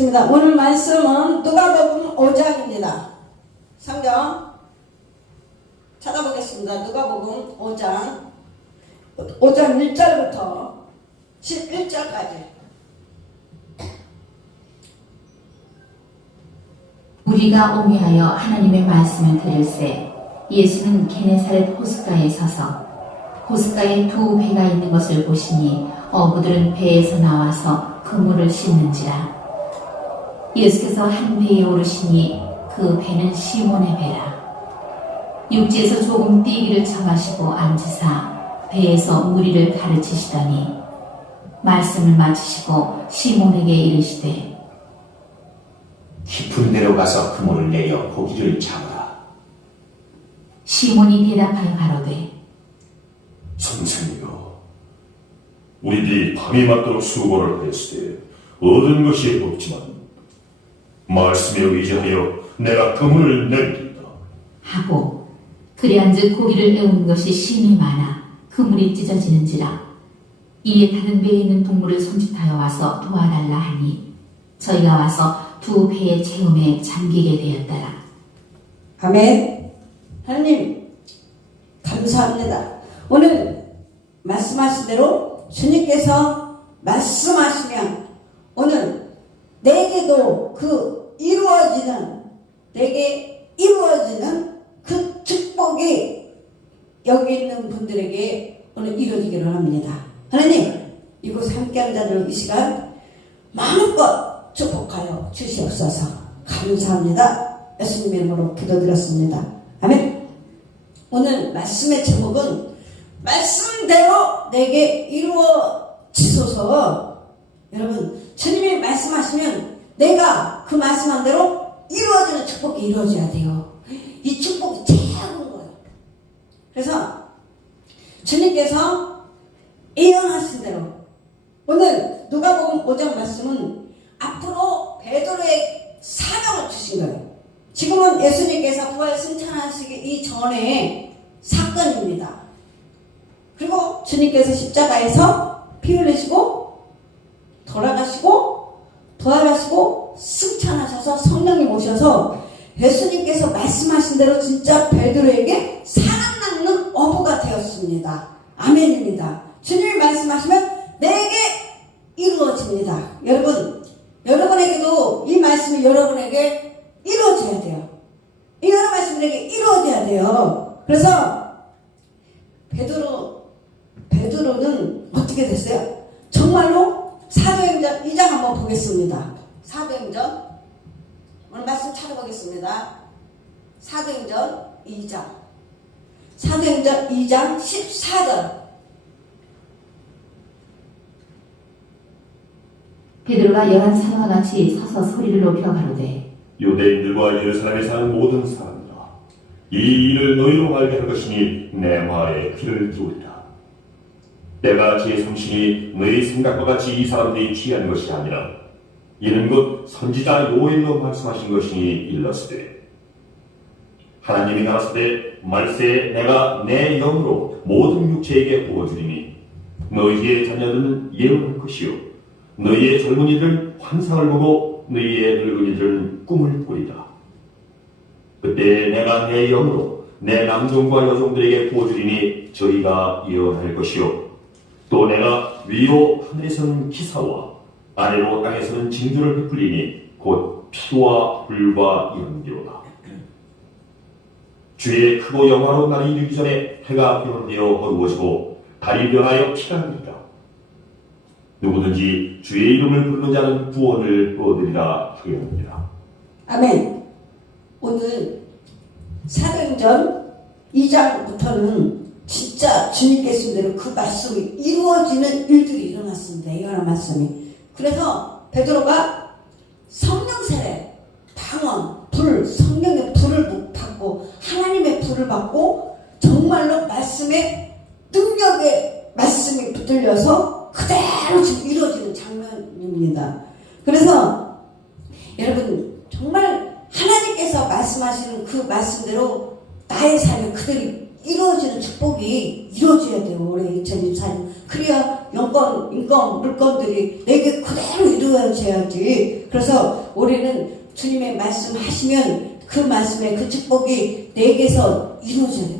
오늘 말씀은 누가복음 5장입니다. 성경 찾아보겠습니다. 누가복음 5장 1절부터 11절까지. 우리가 오매하여 하나님의 말씀을 들을새 예수는 게네사렛 호숫가에 서서 호숫가에 두 배가 있는 것을 보시니 어부들은 배에서 나와서 그물을 씻는지라. 예수께서 한 배에 오르시니 그 배는 시몬의 배라. 육지에서 조금 뛰기를 청하시고 앉으사 배에서 무리를 가르치시더니 말씀을 마치시고 시몬에게 이르시되 깊은 데로 가서 그물을 내어 고기를 잡으라. 시몬이 대답하여 가로되 선생이여, 우리들이 밤이 맞도록 수고를 하였으되 얻은 것이 없지만 말씀에 의지하여 내가 그물을 내리겠다 하고 그리한즉 고기를 애우는 것이 심히 많아 그물이 찢어지는지라. 이에 다른 배에 있는 동물을 손짓하여 와서 도와달라 하니 저희가 와서 두 배의 채움에 잠기게 되었더라. 아멘. 하나님 감사합니다. 오늘 말씀하신 대로 주님께서 말씀하시면 오늘 내게도 내게 이루어지는 그 축복이 여기 있는 분들에게 오늘 이루어지기를 합니다. 하나님, 이곳 함께하는 자들 이 시간 마음껏 축복하여 주시옵소서. 감사합니다. 예수님의 이름으로 기도드렸습니다. 아멘. 오늘 말씀의 제목은 말씀대로 내게 이루어지소서. 여러분, 주님이 말씀하시면 내가 그 말씀한 대로 이루어지는 축복이 이루어져야 돼요. 이 축복이 최고인 거예요. 그래서 주님께서 예언하신 대로 오늘 누가복음 5장 말씀은 앞으로 베드로의 사명을 주신 거예요. 지금은 예수님께서 부활 승천하시기 이전의 사건입니다. 그리고 주님께서 십자가에서 피 흘리시고 돌아가시고 부활하시고 승천하셔서 성령님 오셔서 예수님께서 말씀하신 대로 진짜 베드로에게 살아남는 어부가 되었습니다. 아멘입니다. 주님이 말씀하시면 내게 이루어집니다. 여러분에게도 이 말씀이 여러분에게 이루어져야 돼요. 이 여러 말씀이 내게 이루어져야 돼요. 그래서 베드로는 어떻게 됐어요? 정말로 사도행전 2장 한번 보겠습니다. 사도행전 오늘 말씀 찾아보겠습니다. 사도행전 2장 14절. 베드로가 열한 사도와 같이 서서 소리를 높여 가로되 유대인들과 예루살렘에 사는 모든 사람들아, 이 일을 너희로 알게 할 것이니 내 말에 귀를 기울이라. 내가 제 성신이 너희 생각과 같이 이 사람들이 취한 것이 아니라 이는 곧 선지자 요엘로 말씀하신 것이니 일렀으되 하나님이 가라사대 말세에 내가 내 영으로 모든 육체에게 부어주리니 너희의 자녀들은 예언할 것이요 너희의 젊은이들은 환상을 보고 너희의 늙은이들은 꿈을 꾸리라. 그때 내가 내 영으로 내 남종과 여종들에게 부어주리니 저희가 예언할 것이요 또 내가 위로 하늘에서는 기사와 아래로 땅에서는 징조를 베풀리니 곧 피와 불과 연기로다. 주의 크고 영화로운 날이 이르기 전에 해가 변되어 어두워지고 달이 변하여 피가 나리라. 누구든지 주의 이름을 부르는 자는 구원을 얻으리라 하였느니라. 아멘. 오늘 사도행전 2장부터는 진짜 주님께서 대로 그 말씀이 이루어지는 일들이 일어났습니다. 이거는 말씀이. 그래서 베드로가 성령 세례, 방언, 성령의 불을 받고 하나님의 불을 받고 정말로 말씀의 능력의 말씀이 붙들려서 그대로 지금 이루어지는 장면입니다. 그래서 여러분 정말 하나님께서 말씀하시는 그 말씀대로 나의 삶에 그대로 이루어지는 축복이 이루어져야 돼요. 올해 2024년. 그래야 인권, 물건들이 내게 그대로 이루어져야지. 그래서 우리는 주님의 말씀 하시면 그 말씀에 그 축복이 내게서 이루어져요.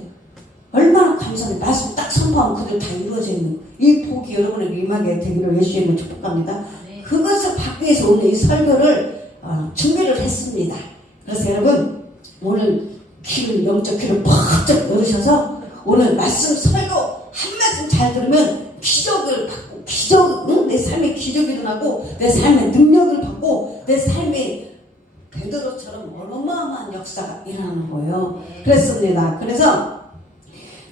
얼마나 감사해요. 말씀 딱 선포하면 그대로 다 이루어져 있는 거예요. 이 복이 여러분에게 임하게 되기를 예수의 이름으로 축복합니다. 그것을 받기 위해서 오늘 이 설교를 준비를 했습니다. 그래서 여러분 오늘 귀를 영적 귀를 퍽쩍 열으셔서 오늘 말씀 설교 한 말씀 잘 들으면 기적을 받고 내 삶의 기적이 일어나고 내 삶의 능력을 받고 내 삶의 베드로처럼 어마어마한 역사가 일어나는 거예요. 그랬습니다. 그래서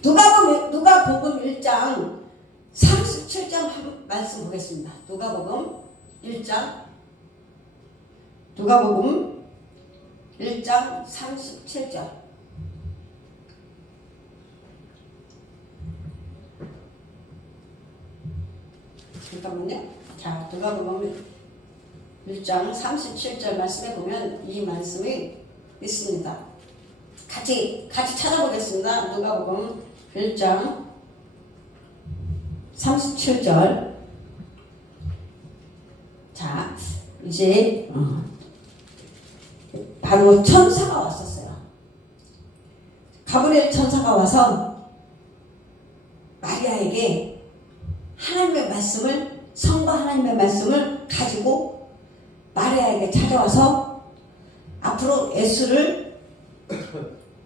누가복음 1장 37장 한 말씀 보겠습니다. 누가복음 1장 37절. 잠깐만요. 자, 누가복음 1장 37절 말씀에 보면 이 말씀이 있습니다. 같이 찾아보겠습니다. 누가복음 1장 37절. 자, 이제 바로 천사가 왔었어요. 가브리엘 천사가 와서 마리아에게 하나님의 말씀을, 성과 하나님의 말씀을 가지고 마리아에게 찾아와서 앞으로 예수를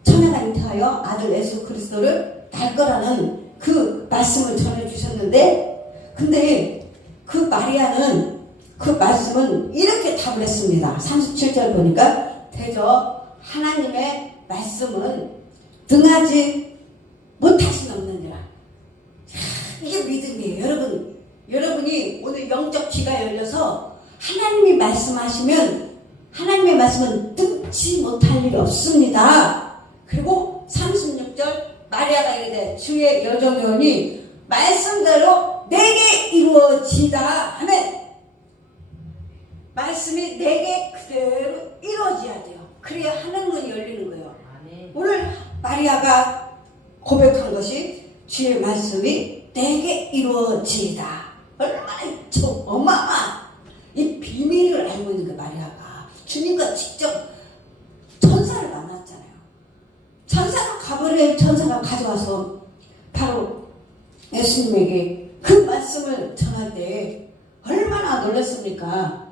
천녀가 잉태하여 아들 예수 그리스도를 낳을 거라는 그 말씀을 전해주셨는데, 근데 그 마리아는 그 말씀은 이렇게 답을 했습니다. 37절 보니까 대저 하나님의 말씀은 등하지 못하신 없느니라. 이게 믿음이에요. 여러분이 오늘 영적 귀가 열려서 하나님이 말씀하시면 하나님의 말씀은 뜯지 못할 일이 없습니다. 그리고 36절 마리아가 이르되 주의 여정연이 말씀대로 내게 이루어지다 하면 말씀이 내게 그대로 이루어져야 돼요. 그래야 하늘문이 열리는 거예요. 오늘 마리아가 고백한 것이 주의 말씀이 내게 이루어지다. 얼마나 어마어마한 이 비밀을 알고 있는 그 마리아가 주님과 직접 천사를 만났잖아요. 가브리엘 천사가 가져와서 바로 예수님에게 그 말씀을 전할 때 얼마나 놀랐습니까?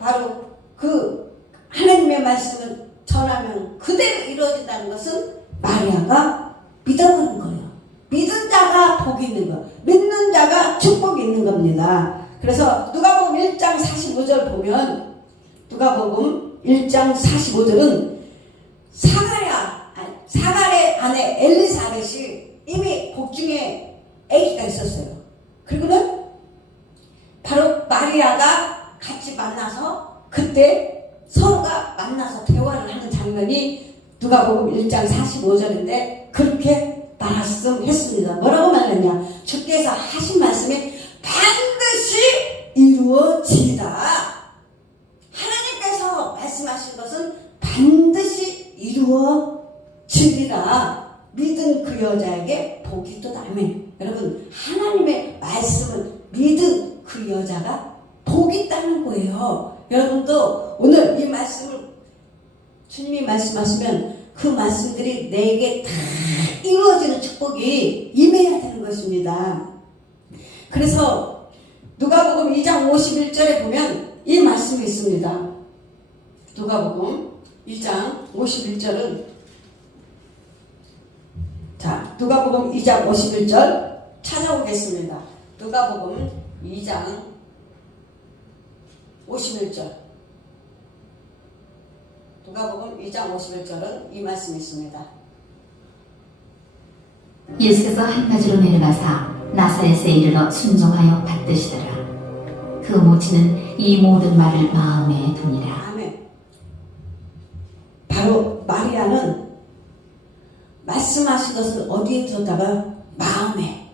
바로 그 하나님의 말씀을 전하면 그대로 이루어진다는 것은 마리아가 믿어보는 거예요. 믿은 자가 복이 있는 거, 믿는 자가 축복이 있는 겁니다. 그래서 누가복음 1장 45절 보면, 누가복음 1장 45절은 사가랴 아내 엘리사벳이 이미 복중에 아기가 있었어요. 그리고는 바로 마리아가 같이 만나서 그때 서로가 만나서 대화를 하는 장면이 누가복음 1장 45절인데 그렇게 말씀했습니다. 뭐라고 말했냐? 주께서 하신 말씀이 반드시 이루어지다. 하나님께서 말씀하신 것은 반드시 이루어지리라. 믿은 그 여자에게 복이 있도다. 아멘. 여러분, 하나님의 말씀을 믿은 그 여자가 복이 있다는 거예요. 여러분도 오늘 이 말씀을 주님이 말씀하시면 그 말씀들이 내게 다 이루어지는 축복이 임해야 되는 것입니다. 그래서 누가복음 2장 51절에 보면 이 말씀이 있습니다. 누가복음 2장 51절은 누가복음 2장 51절 찾아오겠습니다. 누가복음 2장 51절. 누가복음 2장 51절은 이 말씀이 있습니다. 예수께서 한 가지로 내려가사 나사렛에 이르러 순종하여 받드시더라. 그 모친은 이 모든 말을 마음에 두니라. 아멘. 바로 마리아는 말씀하신 것을 어디에 두었다가 마음에,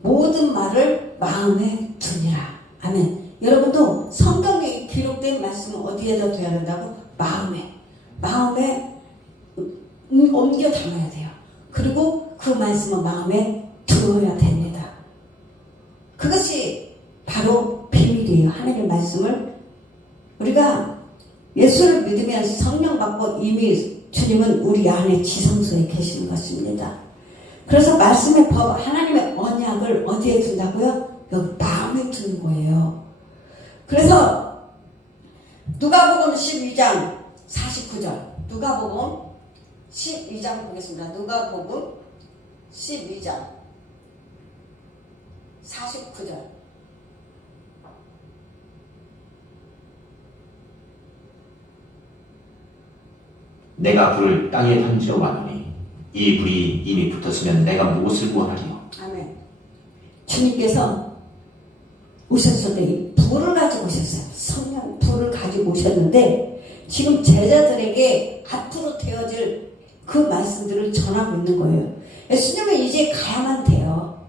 모든 말을 마음에 두니라. 아멘. 여러분도 성경에 기록된 말씀은 어디에다 둬야 된다고? 마음에 옮겨 담아야 돼요. 그리고 그 말씀은 마음에 두어야 됩니다. 그것이 바로 비밀이에요. 하나님의 말씀을 우리가 예수를 믿으면 성령 받고 이미 주님은 우리 안에 지성소에 계시는 것입니다. 그래서 말씀의 법, 하나님의 언약을 어디에 둔다고요? 여기 마음에 두는 거예요. 그래서 누가복음 12장 49절, 누가복음 12장 보겠습니다. 누가복음 12장 49절. 내가 불을 땅에 던져 왔노니 이 불이 이미 붙었으면 내가 무엇을 원하리요. 아멘. 주님께서 오셨을 때 이 불을 가지고 오셨어요. 성령 불을 가지고 오셨는데 지금 제자들에게 앞으로 되어질 그 말씀들을 전하고 있는 거예요. 예수님은 이제 가야만 돼요.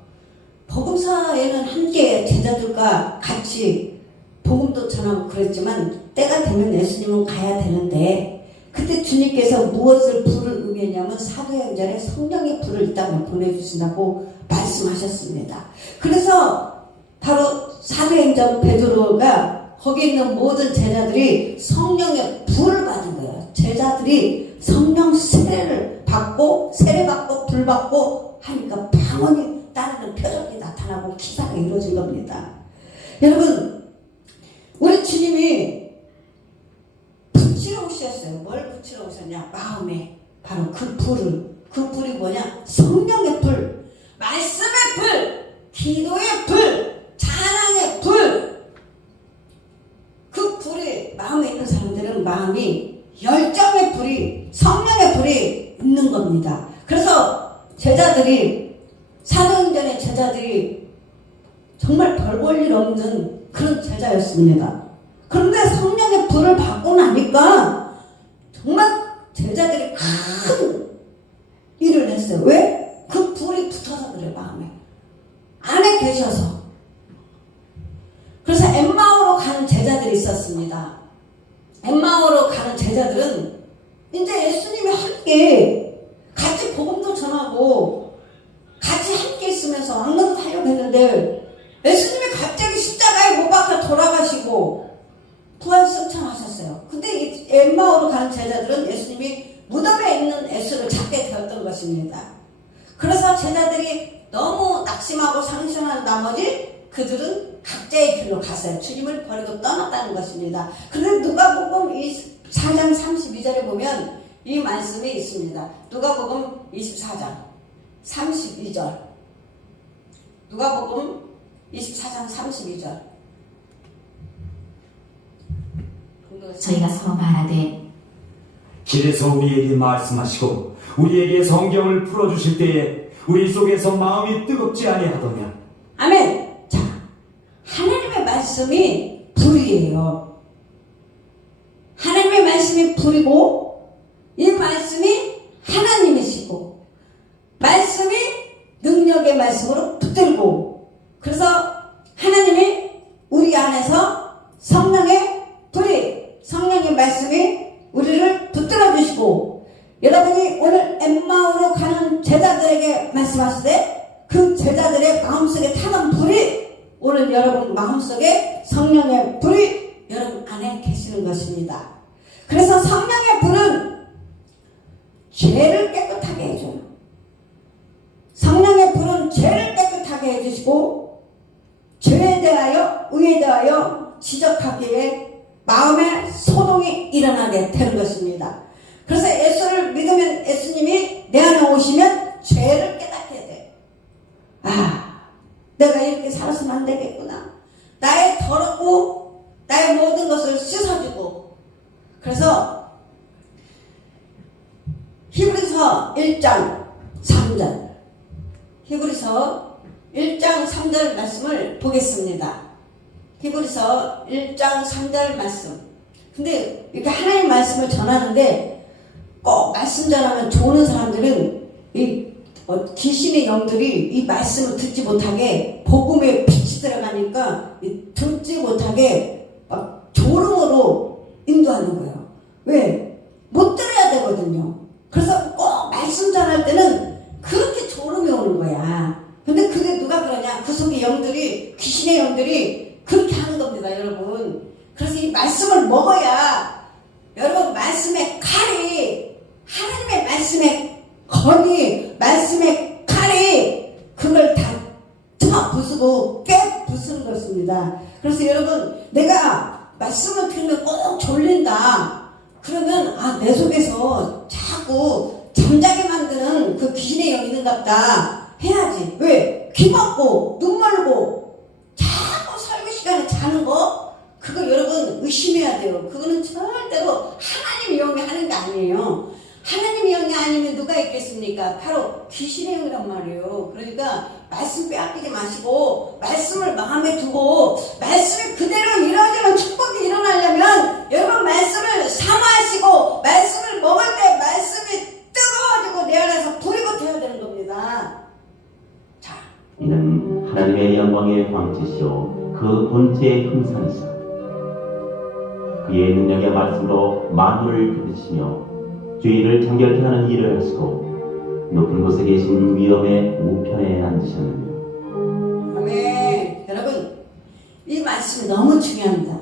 복음사에는 함께 제자들과 같이 복음도 전하고 그랬지만 때가 되면 예수님은 가야 되는데 그때 주님께서 무엇을 불을 의미했냐면 사도행전에 성령의 불을 이 땅에 보내주신다고 말씀하셨습니다. 그래서 바로 사도행전 베드로가 거기 있는 모든 제자들이 성령의 불을 받은 거예요. 제자들이 성령 세례를 받고 불 받고 하니까 방언이 따르는 표적이 나타나고 기사가 이루어진 겁니다. 여러분, 우리 주님이 붙이러 오셨어요. 뭘 붙이러 오셨냐? 마음에 바로 그 불이 뭐냐? 성령의 불, 말씀의 불, 기도의 불, 찬양의 불. 그 불이 마음에 있는 사람들은 마음이 열정의 불이, 성령의 불이 있는 겁니다. 그래서 제자들이, 사도행전의 제자들이 정말 별 볼 일 없는 그런 제자였습니다. 그런데 성령의 불을 받고 나니까 정말 제자들이 큰 일을 했어요. 왜? 그 불이 붙어서 그래, 마음에. 안에 계셔서. 그래서 엠마오로 가는 제자들이 있었습니다. 엠마오로 가는 제자들은 이제 예수님이 함께 같이 복음도 전하고 같이 함께 있으면서 왕노릇 하려고 했는데 예수님이 갑자기 십자가에 못 박혀 돌아가시고 부활 승천하셨어요. 근데 이 엠마오로 가는 제자들은 예수님이 무덤에 있는 예수를 찾게 되었던 것입니다. 그래서 제자들이 너무 낙심하고 상심한 나머지 그들은 각자의 길로 갔어요. 주님을 버리고 떠났다는 것입니다. 그런데 누가복음 4장 32절에 보면 이 말씀이 있습니다. 누가복음 24장 32절. 누가복음 24장 32절. 저희가 서로 말하되 길에서 우리에게 말씀하시고 우리에게 성경을 풀어주실 때에 우리 속에서 마음이 뜨겁지 아니하더냐. 아멘. 자, 하나님의 말씀이 불이에요. 하나님의 말씀이 불이고 이 말씀이 하나님이시고 말씀이 능력의 말씀으로 붙들고 그래서 하나님이 우리 안에서 성령의 불이 성령의 말씀이 우리를 붙들어 주시고 여러분이 오늘 엠마오로 가는 제자들에게 말씀하실 때 그 제자들의 마음속에 타는 불이 오늘 여러분 마음속에 성령의 불이 여러분 안에 계시는 것입니다. 그래서 성령의 불은 죄를 깨끗하게 해줘요. 성령의 불은 죄를 깨끗하게 해주시고 죄에 대하여 의에 대하여 지적하기에 마음에 소동이 일어나게 되는 것입니다. 그래서 예수를 믿으면 예수님이 내 안에 오시면 죄를 깨닫게 돼. 아, 내가 이렇게 살아서는 안 되겠구나. 나의 더럽고 나의 모든 것을 씻어주고. 그래서 히브리서 1장 3절 히브리서 1장 3절 말씀을 보겠습니다. 히브리서 1장 3절 말씀. 근데 이렇게 하나님 말씀을 전하는데 꼭 말씀 전하면 좋은 사람들은 이 귀신의 영들이 이 말씀을 듣지 못하게 복음에 빛이 들어가니까 듣지 못하게 막 졸음으로 인도하는 거예요. 왜? 못 들어야 되거든요. 그래서 꼭 말씀 전할 때는 그렇게 졸음이 오는 거야. 근데 그게 누가 그러냐? 그 속에 영들이 들으면 꼭 졸린다. 그러면 내 속에서 자꾸 잠자게 만드는 그 귀신의 영이 있는갑다 해야지. 왜? 귀 막고 눈 멀고 자꾸 설교 시간에 자는 거, 그거 여러분 의심해야 돼요. 그거는 절대로 하나님의 영이 하는 게 아니에요. 하나님의 영이 아니면 누가 있겠습니까? 바로 귀신의 영이란 말이에요. 그러니까 말씀 빼앗기지 마시고 말씀을 마음에 두고 말씀이 그대로 이루어지는 축복이 일어나려면 여러분 말씀을 사모하시고 말씀을 먹을 때 말씀이 뜨거워지고 내 안에서 불이 붙어야 되는 겁니다. 자, 이는 하나님의 영광의 광채시요 그 본체의 형상이시다. 그의 능력의 말씀으로 만물을 부딪히며 죄를 정결케 하는 일을 하시고 높은 곳에 계신 위엄의 우편에 앉으셨느니라. 아멘. 여러분, 이 말씀이 너무 중요합니다.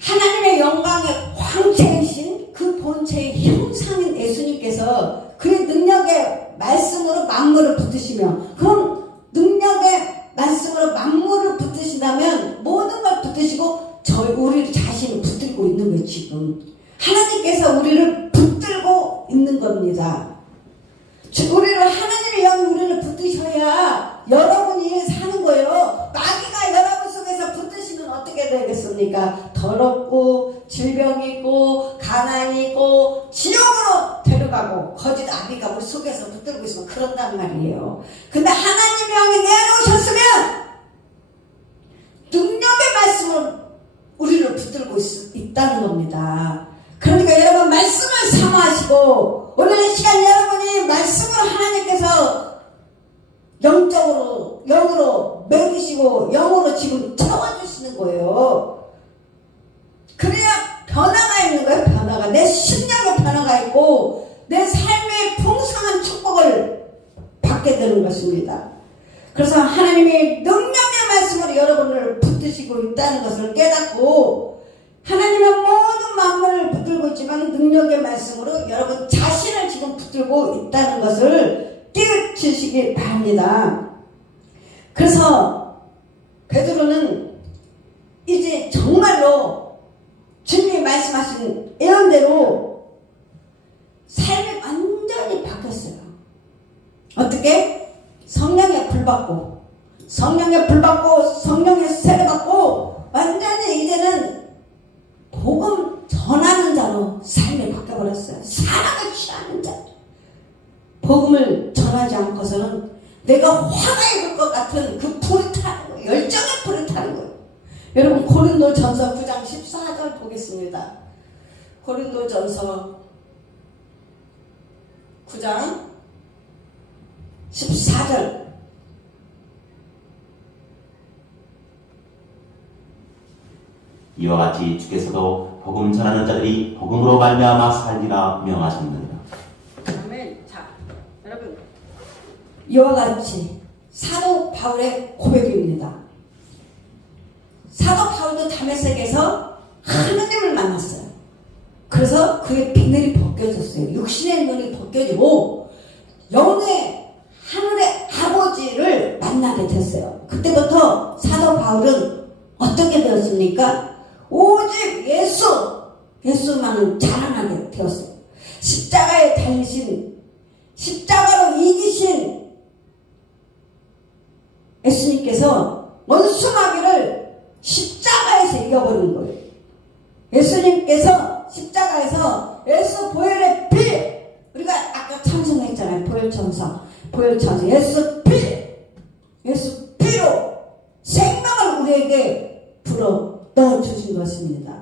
하나님의 영광의 광채이신 그 본체의 형상인 예수님께서 그의 능력의 말씀으로 만물을 붙드시며, 그럼 능력의 말씀으로 만물을 붙드신다면 모든 걸 붙드시고 우리 자신을 붙들고 있는 거예요. 지금 하나님께서 우리를 붙들고 있는 겁니다. 우리를, 하나님의 영이 우리를 붙드셔야 여러분이 사는 거예요. 마귀가 여러분 속에서 붙드시면 어떻게 되겠습니까? 더럽고 질병이 있고 가난이 있고 지옥으로 데려가고 거짓 아비가 우리 속에서 붙들고 있으면 그런단 말이에요. 근데 하나님의 영이 내려오셨으면 능력의 말씀을 우리를 붙들고 있다는 겁니다. 그러니까 여러분 말씀을 사모하시고 오늘 시간 여러분이 말씀으로 하나님께서 영으로 먹이시고 영으로 지금 채워주시는 거예요. 그래야 변화가 있는 거예요. 변화가. 내 심령의 변화가 있고 내 삶의 풍성한 축복을 받게 되는 것입니다. 그래서 하나님이 능력의 말씀으로 여러분을 붙드시고 있다는 것을 깨닫고, 하나님은 모든 만물을 붙들고 있지만 능력의 말씀으로 여러분 자신을 지금 붙들고 있다는 것을 깨우치시기 바랍니다. 그래서 베드로는 이제 정말로 주님이 말씀하신 예언대로 삶이 완전히 바뀌었어요. 어떻게? 성령의 불 받고 성령의 세례 받고 완전히 이제는 복음 전하는 자로 삶이 바뀌어버렸어요. 사랑을 취하는 자. 복음을 전하지 않고서는 내가 화가 입을 것 같은 그 불이 타는 거예요. 열정의 불이 타는 거예요. 여러분 고린도전서 9장 14절 보겠습니다. 고린도전서 9장 14절. 이와 같이 주께서도 복음 전하는 자들이 복음으로 말미암아 살리라 명하셨느니라. 아멘. 자, 여러분 이와 같이 사도 바울의 고백입니다. 사도 바울도 다메섹에서 하나님을 만났어요. 그래서 그의 비늘이 벗겨졌어요. 육신의 눈이 벗겨지고 영의 하늘의 아버지를 만나게 됐어요. 그때부터 사도 바울은 어떻게 되었습니까? 오직 예수만을 자랑하게 되었어요. 십자가에 달리신, 십자가로 이기신 예수님께서 원수마귀를 십자가에서 이겨버린 거예요. 예수님께서 십자가에서 예수 보혈의 피, 우리가 아까 찬송했잖아요. 보혈천사 예수 피로 생명을 우리에게 불어 넣어주신 것입니다.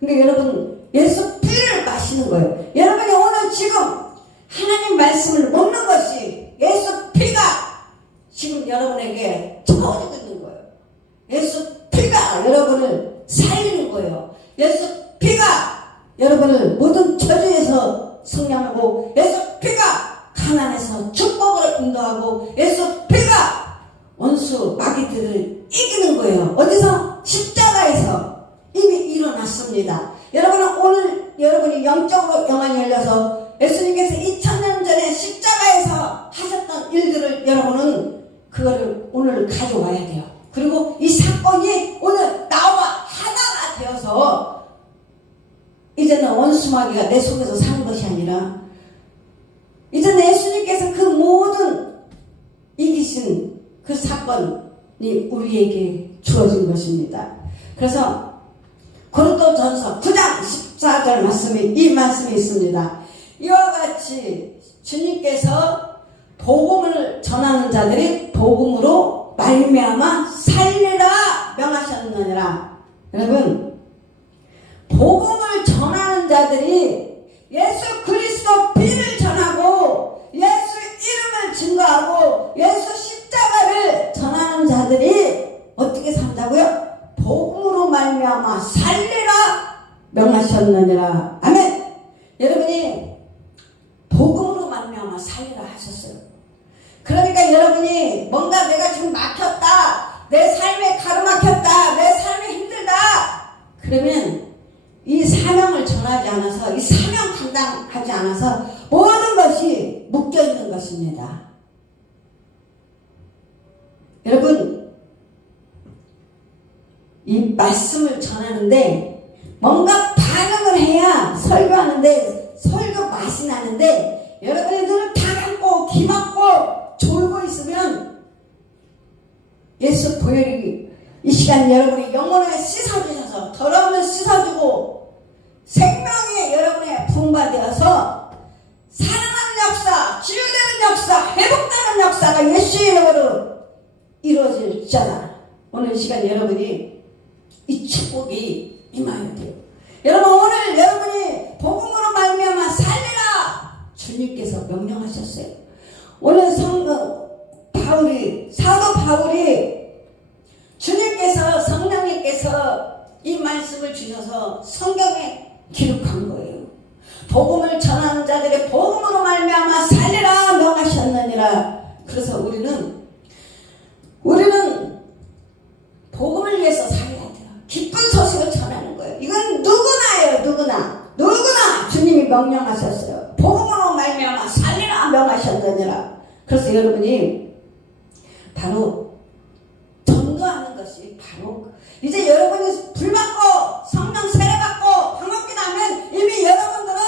그러니까 여러분 예수 피를 마시는 거예요. 여러분이 오늘 지금 하나님 말씀을 먹는 것이 예수 피가 지금 여러분에게 채워지고 있는 거예요. 예수 피가 여러분을 살리는 거예요. 예수 피가 여러분을 모든 처지에서 승리하고, 예수 피가 가난에서 축복으로 인도하고, 예수 피가 원수 마귀들을 이기는 거예요. 어디서? 십자가에서 이미 일어났습니다. 여러분은 오늘 여러분이 영적으로 영안이 열려서 예수님께서 2000년 전에 십자가에서 하셨던 일들을 여러분은 그거를 오늘 가져와야 돼요. 그리고 이 사건이 오늘 나와 하나가 되어서 이제는 원수마귀가 내 속에서 사는 것이 아니라 이제는 예수님께서 그 모든 이기신 그 사건이 우리에게 주어진 것입니다. 그래서 고린도전서 9장 14절 말씀이 이 말씀이 있습니다. 이와 같이 주님께서 복음을 전하는 자들이 복음으로 말미암아 살리라 명하셨느니라. 여러분, 복음을 전하는 자들이 예수 그리스도 피를 전하고 예수 이름을 증거하고 예수 십자가를 전하는 자들이 어떻게 산다고요? 복음으로 말미암아 살리라 명하셨느니라. 아멘. 여러분이 복음으로 말미암아 살리라 하셨어요. 그러니까 여러분이 뭔가 내가 지금 막혔다, 내 삶에 가로막혔다, 내 삶이 힘들다, 그러면 이 사명을 전하지 않아서, 이 사명 감당하지 않아서 모든 것이 묶여있는 것입니다. 여러분, 이 말씀을 전하는데 뭔가 반응을 해야 설교하는데 설교 맛이 나는데, 여러분의 눈을 다 감고 귀 막고 졸고 있으면 예수 보혈이 이 시간 여러분의 영혼을 씻어주셔서 더러움을 씻어주고 생명이 여러분의 분바되어서 살아나는 역사, 치유되는 역사, 회복되는 역사가 예수의 이름으로 이루어질 자라. 오늘 이 시간 여러분이 이 축복이 임하여야 돼요. 여러분, 오늘 여러분이 복음으로 말미암아 살리라 주님께서 명령하셨어요. 오늘 사도 바울이 주님께서, 성령님께서 이 말씀을 주셔서 성경에 기록한 거예요. 복음을 전하는 자들의 복음으로 말미암아 살리라 명하셨느니라. 그래서 우리는 복음을 위해서 살아야 돼요. 기쁜 소식을 전하는 거예요. 이건 누구나예요. 누구나 주님이 명령하셨어요. 복음으로 말미암아 살리라 명하셨느니라. 그래서 여러분이 바로 전도하는 것이 바로 이제 여러분이 불받고 성령 세례받고 방언기 나면 이미 여러분들은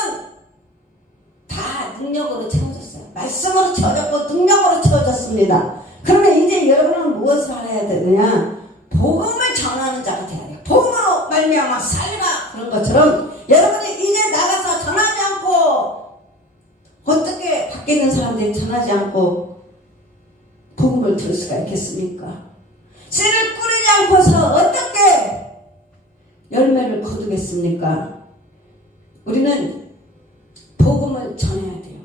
다 능력으로 채워졌어요. 말씀으로 채워졌고 능력으로 채워졌습니다. 그러면 이제 여러분은 무엇을 알아야 되느냐? 복음을 전하는 자가 되어야 돼요. 복음으로 말미암아 살리라. 그런 것처럼 여러분이 이제 나가서 전하지 않고, 어떻게 밖에 있는 사람들이 전하지 않고 복음을 들을 수가 있겠습니까? 씨를 뿌리지 않고서 어떻게 열매를 거두겠습니까? 우리는 복음을 전해야 돼요.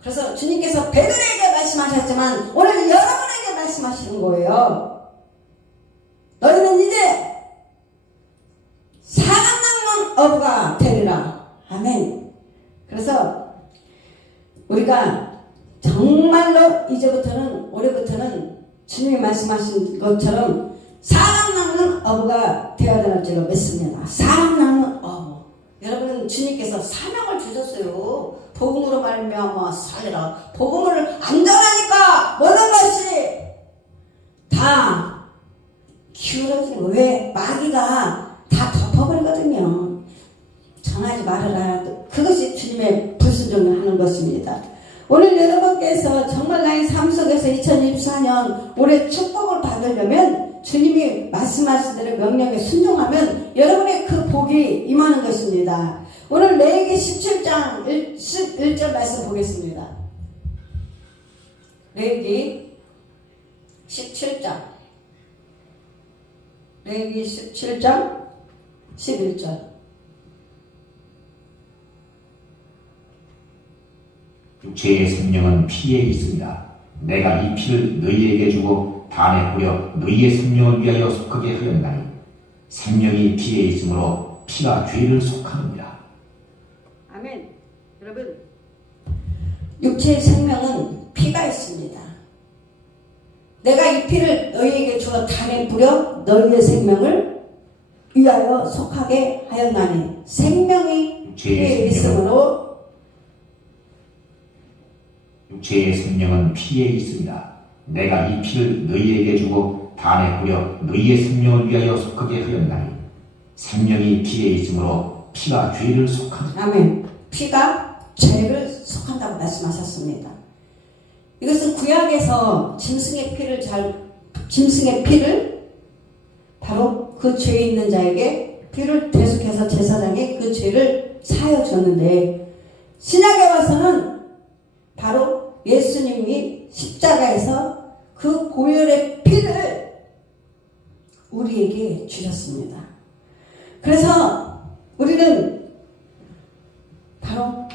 그래서 주님께서 베드로에게 말씀하셨지만 오늘 여러분에게 말씀하시는 거예요. 너희는 이제 사람 낚는 어부가 되리라. 아멘. 그래서 우리가 정말로 이제부터는, 올해부터는 주님이 말씀하신 것처럼 사람 낚는 어부가 되어야 될 줄로 믿습니다. 사람 낚는 어부. 여러분은 주님께서 사명을 주셨어요. 복음으로 말미암아 살리라. 복음을 안 전하니까 모든 것이 다 기울어지는 거예요. 왜? 마귀가 다 덮어버리거든요. 전하지 말아라. 그것이 주님의 불순종을 하는 것입니다. 오늘 여러분께서 정말 나의 삶 속에서 2024년 올해 축복을 받으려면 주님이 말씀하신 대로 명령에 순종하면 여러분의 그 복이 임하는 것입니다. 오늘 레위기 17장 11절 말씀 보겠습니다. 레위기 17장 11절. 육체의 생명은 피에 있습니다. 내가 이 피를 너희에게 주고 단에 뿌려 너희의 생명을 위하여 속하게 하였나니 생명이 피에 있으므로 피가 죄를 속하느니라. 아멘. 여러분, 육체의 생명은 피가 있습니다. 내가 이 피를 너희에게 주어 단에 뿌려 너희의 생명을 위하여 속하게 하였나니 생명이 피에 있으므로 육체의 생명은 피에 있습니다. 내가 이 피를 너희에게 주고 단에 뿌려 너희의 생명을 위하여 속하게 하였나니 생명이 피에 있으므로 피가 죄를 속한 아멘. 피가 죄를 속한다고 말씀하셨습니다. 이것은 구약에서 짐승의 피를 바로 그 죄 있는 자에게 피를 대속해서 제사장이 그 죄를 사하여 줬는데, 신약에 와서는 바로 예수님이 십자가에서 그 보혈의 피를 우리에게 주셨습니다. 그래서 우리는 바로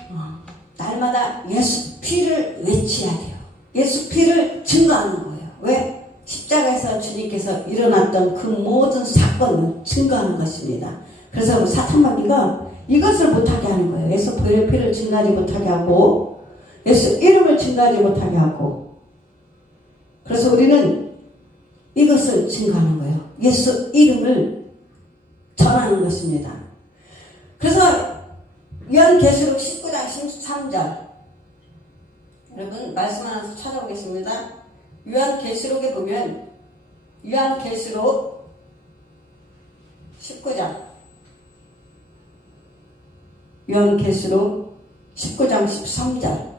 날마다 예수 피를 외쳐야 돼요. 예수 피를 증거하는 거예요. 왜? 십자가에서 주님께서 일어났던 그 모든 사건을 증거하는 것입니다. 그래서 사탄마귀가 이것을 못하게 하는 거예요. 예수 보혈의 피를 증거하지 못하게 하고, 예수 이름을 증거하지 못하게 하고, 그래서 우리는 이것을 증거하는 거예요. 예수 이름을 전하는 것입니다. 그래서 요한계시록 19장 13절, 여러분 말씀 하나 찾아보겠습니다. 요한계시록에 보면 요한계시록 19장 13절,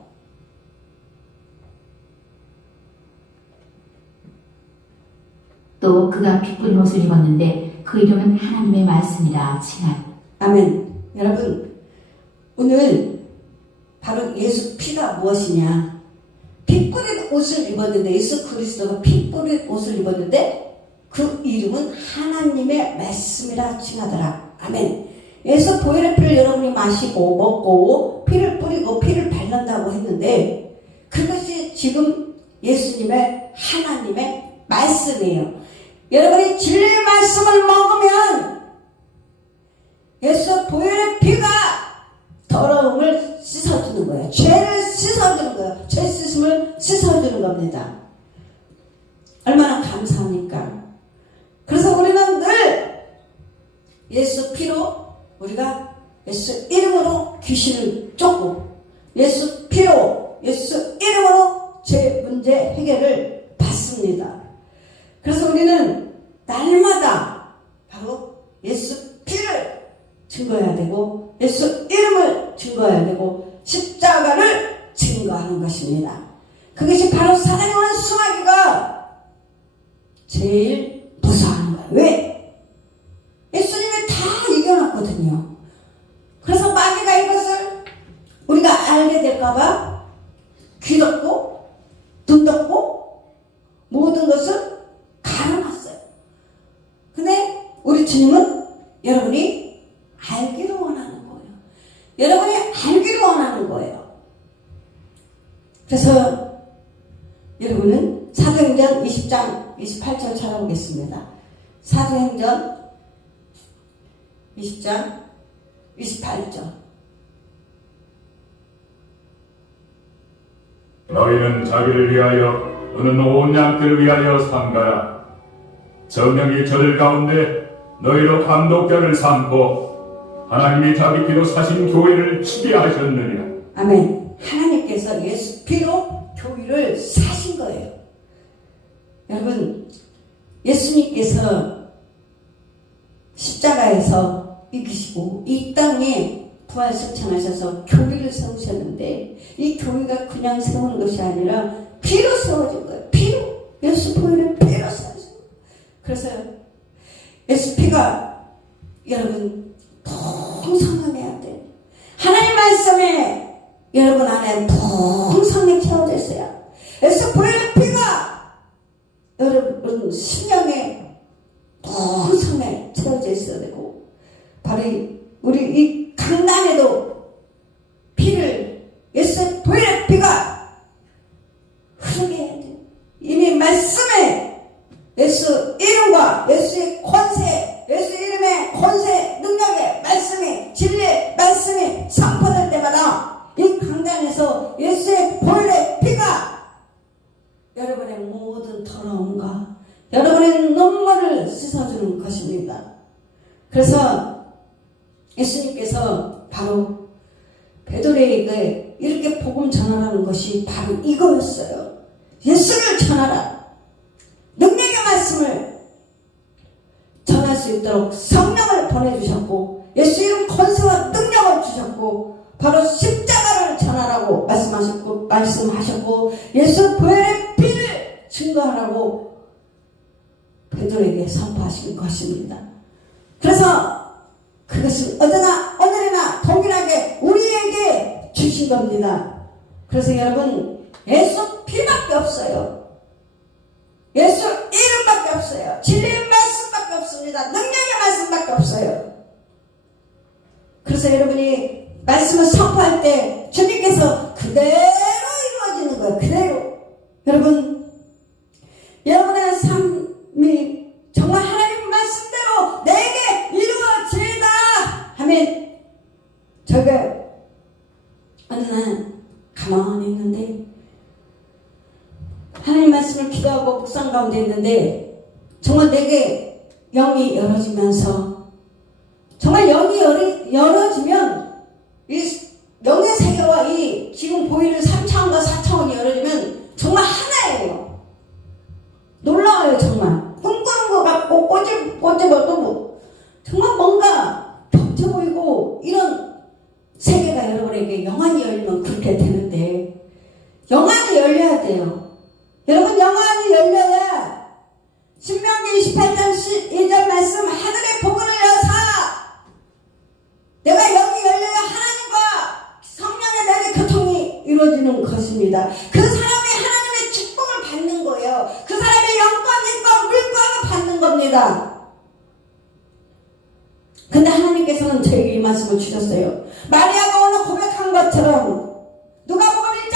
또 그가 피 뿌린 옷을 입었는데 그 이름은 하나님의 말씀이라 칭한. 아멘. 여러분, 오늘 바로 예수 피가 무엇이냐? 피 뿌린 옷을 입었는데, 예수 그리스도가 피 뿌린 옷을 입었는데 그 이름은 하나님의 말씀이라 칭하더라. 아멘. 예수 보혈의 피를 여러분이 마시고 먹고 피를 뿌리고 피를 바른다고 했는데, 그것이 지금 예수님의 하나님의 말씀이에요. 여러분이 진리의 말씀을 먹으면 예수 보혈의 피가 더러움을 씻어주는 거예요. 죄를 씻어주는 거예요. 죄 씻음을 씻어주는 겁니다. 얼마나 감사합니까? 그래서 우리는 늘 예수 피로, 우리가 예수 이름으로 귀신을 쫓고, 예수 피로, 예수 이름으로 죄 문제 해결을 받습니다. 그래서 우리는 날마다 바로 예수 피를 증거해야 되고, 예수 이름을 증거해야 되고, 십자가를 증거하는 것입니다. 그것이 바로 사단의 원수 마귀가 제일 무서워하는 거예요. 왜? 예수님이 다 이겨놨거든요. 그래서 마귀가 이것을 우리가 알게 될까봐 귀 덮고 눈 덮고 모든 것을 가려놨어요. 근데 우리 주님은 여러분이 알기를 원하는 거예요. 여러분이 알기를 원하는 거예요. 그래서 여러분은 사도행전 20장 28절 찾아보겠습니다. 사도행전 20장 28절. 너희는 자기를 위하여 또는 온 양떼를 위하여 삼가라. 정령이 저들 가운데 너희로 감독자를 삼고 하나님이 자기 피로 사신 교회를 치게 하셨느니라. 아멘. 하나님께서 예수 피로 교회를 사신 거예요. 여러분, 예수님께서 십자가에서 이기시고 이 땅에 부활 승천하셔서 교회를 세우셨는데, 이 교회가 그냥 세우는 것이 아니라 피로 세워진 거예요. 피로. 예수 보혈의 피로 세워진 거예요. 그래서 예수 피가 여러분 풍성해야 돼. 하나님 말씀에 여러분 안에 풍성히 채워져 있어요. 예수 보혈의 피가 여러분 심령에 풍성해 채워져 있어야 되고, 바로 우리 이 강단에도 피를, 예수 보혈의 피가 흐르게 해야 돼. 이미 말씀에 예수 이름과 예수의 권세, 예수 이름의 권세, 능력의 말씀이, 진리의 말씀이 선포될 때마다 이 강단에서 예수의 보혈의 피가 여러분의 모든 더러움과 여러분의 눈물을 씻어주는 것입니다. 그래서 예수님께서 바로 베드로에게 이렇게 복음 전하라는 것이 바로 이거였어요. 예수를 전하라. 능력의 말씀을 전할 수 있도록 성령을 보내주셨고, 예수 이름 권세와 말씀하셨고 바로 십자가를 전하라고 말씀하셨고 예수 보혈의 피를 증거하라고 베드로에게 선포하신 것입니다. 그래서 그것은 어제나 오늘이나 동일하게 우리에게 주신 겁니다. 그래서 여러분 예수 피밖에 없어요. 예수 이름밖에 없어요. 진리의 말씀밖에 없습니다. 능력의 말씀밖에 없어요. 그래서 여러분이 말씀을 선포할 때 주님께서 그대로 이루어지는 거예요. 그대로. 여러분, 여러분의 삶이 정말 하나님 말씀대로 내게 이루어지다 하면 저가 어느 날 가만히 있는데 하나님 말씀을 기도하고 묵상 가운데 있는데 정말 내게 영이 열어지면서 정말 영이 열어지면 이 영의 세계와 이 지금 보이는 3차원과 4차원이 열어지면 정말 하나예요. 놀라워요. 정말 꿈꾸는 것 같고 꼬집어도 정말 뭔가 겹쳐 보이고 이런 세계가 여러분에게 영안이 열리면 그렇게 되는데 영안이 열려야 돼요. 여러분 영안이 열려야 신명기 28장 1절 말씀 하늘의 복을 여사 내가 영이 열려야 하나님과 성령의 내게 교통이 이루어지는 것입니다. 그 사람이 하나님의 축복을 받는 거예요. 그 사람의 영권과 물권을 받는 겁니다. 근데 하나님께서는 저에게 이 말씀을 주셨어요. 마리아가 오늘 고백한 것처럼 누가복음 1장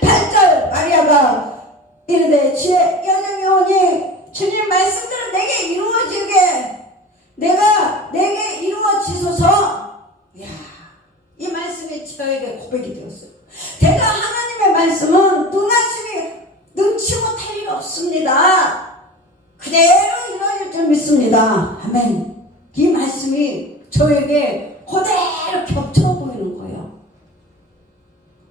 38절 마리아가 이르되 주의 여정이 오니 주님 말씀대로 내게 이루어지게 내게 이루어지소서. 이야, 이 말씀이 저에게 고백이 되었어요. 제가 하나님의 말씀은 능치 못할 일 없습니다. 그대로 이루어질 줄 믿습니다. 아멘. 이 말씀이 저에게 그대로 겹쳐 보이는 거예요.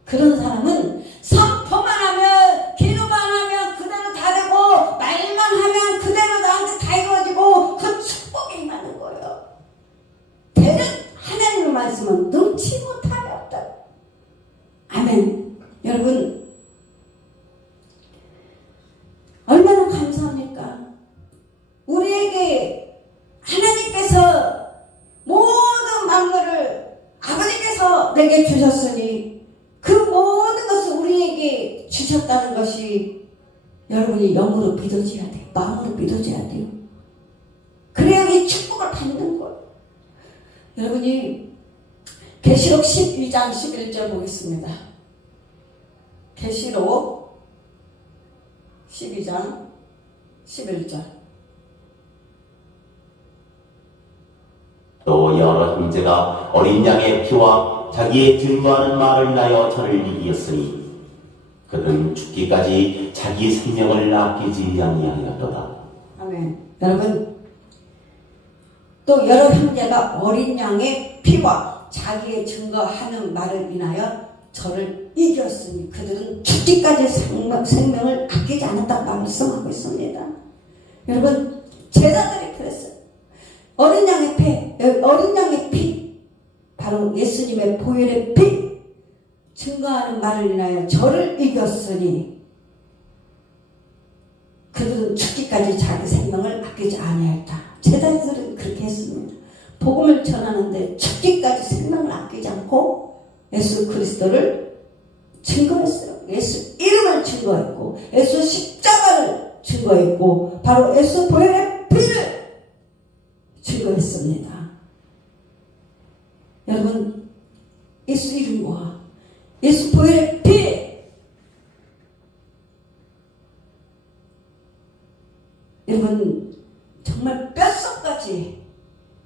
그런 사람은 선포만 하면 기도만 하면 그대로 다 되고 말만 하면 그대로 나한테 다 이루어지고 그 축복이 임하는 거예요. 대는 하나님의 말씀은 능치 못함이 없다. 아멘. 여러분 얼마나 감사합니까? 우리에게 하나님께서 모든 만물을 아버지께서 내게 주셨으니 그 모든 것을 우리에게 주셨다는 것이 여러분이 영으로 믿어져야 돼요. 마음으로 믿어져야 돼요. 그래야 이 축복을 받는 거예요. 여러분이 계시록 12장 11절 보겠습니다. 계시록 12장 11절. 또 여러 형제가 어린 양의 피와 자기의 증거하는 말을 인하여 저를 이기었으니 그들은 죽기까지 자기 생명을 아끼지 아니하였도다. 아멘. 여러분 또 여러 형제가 어린 양의 피와 자기의 증거하는 말을 인하여 저를 이겼으니 그들은 죽기까지 생명을 아끼지 않았다고 말씀하고 있습니다. 여러분 제자들이 그랬어요. 어린 양의 피 바로 예수님의 보혈의 피 증거하는 말을 인하여 저를 이겼으니 그들은 죽기까지 자기 생명을 아끼지 아니하였다. 제자들은 그렇게 했습니다. 복음을 전하는데 죽기까지 생명을 아끼지 않고 예수 그리스도를 증거했어요. 예수 이름을 증거했고 예수 십자가를 증거했고 바로 예수 보혈의 피를 증거했습니다. 여러분 예수 이름과 예수 보혈의 피 여러분 정말 뼛속까지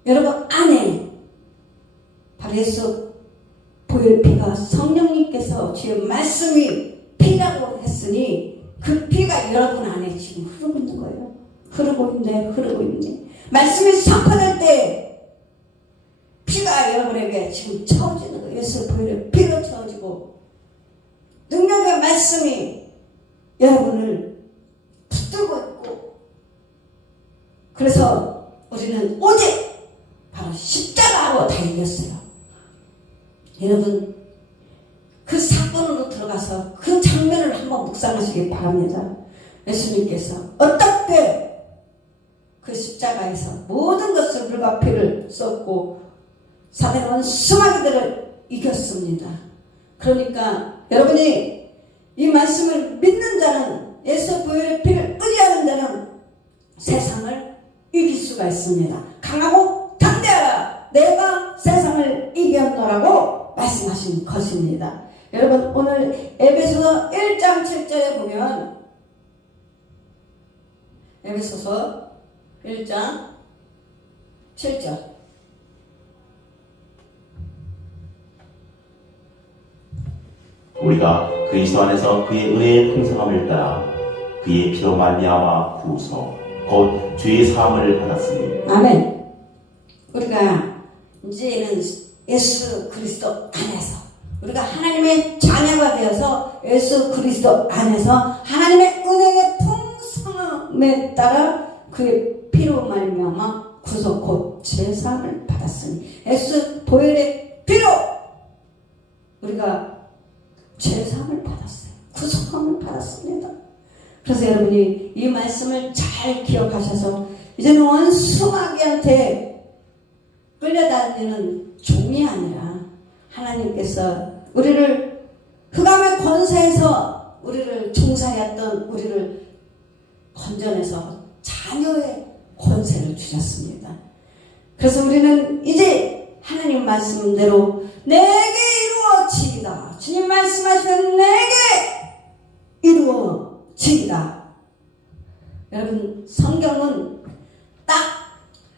여러분 안에 바로 예수 보혈 피가 성령님께서 주의 말씀이 피라고 했으니 그 피가 여러분 안에 지금 흐르고 있는 거예요. 흐르고 있네. 말씀이 선포될 때 피가 여러분에게 지금 채워지는 거예요. 예수 보혈의 피로 채워지고 능력의 말씀이 여러분을 붙들고 있고 그래서 우리는 오직 바로 십자가로 다 이겼어요. 여러분 그 사건으로 들어가서 그 장면을 한번 묵상하시기 바랍니다. 예수님께서 어떻게 그 십자가에서 모든 것을 물과 피를 쏟고 사단의 원수마귀들을 이겼습니다. 그러니까 여러분이 이 말씀을 믿는 자는, 예수 보혈의 피를 의지하는 자는 세상을 이길 수가 있습니다. 강하고 담대하라, 내가 세상을 이겼노라고 말씀하신 것입니다. 여러분 오늘 에베소서 1장 7절에 보면, 에베소서 1장 7절, 우리가 그리스도 안에서 그의 은혜의 풍성함을 따라 그의 피로 말미암아 구속 곧 죄의 사함을 받았으니. 아멘. 우리가 이제는 예수 그리스도 안에서, 우리가 하나님의 자녀가 되어서 예수 그리스도 안에서 하나님의 은혜의 풍성함에 따라 그의 피로 말미암아 구속 곧 죄사함을 받았으니, 예수 보혈의 피로 우리가 죄사함을 받았어요. 구속함을 받았습니다. 그래서 여러분이 이 말씀을 잘 기억하셔서 이제는 원수마귀한테 끌려다니는 종이 아니라 하나님께서 우리를 흑암의 권세에서 우리를 종살이했던 우리를 건져내서 자녀의 권세를 주셨습니다. 그래서 우리는 이제 하나님 말씀대로 내게 이루어지이다, 주님 말씀하시면 내게 이루어지이다. 여러분 성경은 딱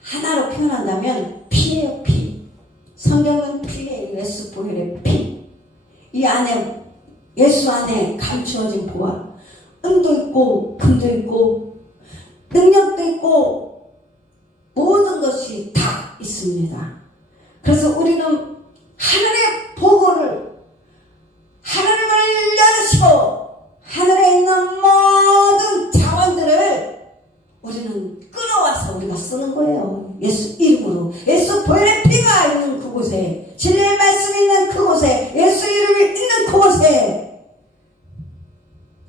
하나로 표현한다면 피예요. 피. 성경은 피예요. 예수 보혈의 피. 이 안에, 예수 안에 감추어진 보화, 은도 있고 금도 있고 능력도 있고 모든 것이 다 있습니다. 그래서 우리는 하늘의 보고를, 하늘을 열으시고 하늘에 있는 모든 자원들을 우리는 끌어와서 우리가 쓰는 거예요. 예수 이름으로, 예수 보혈의 피가 있는 그곳에, 진리의 말씀이 있는 그곳에, 예수 이름이 있는 그곳에.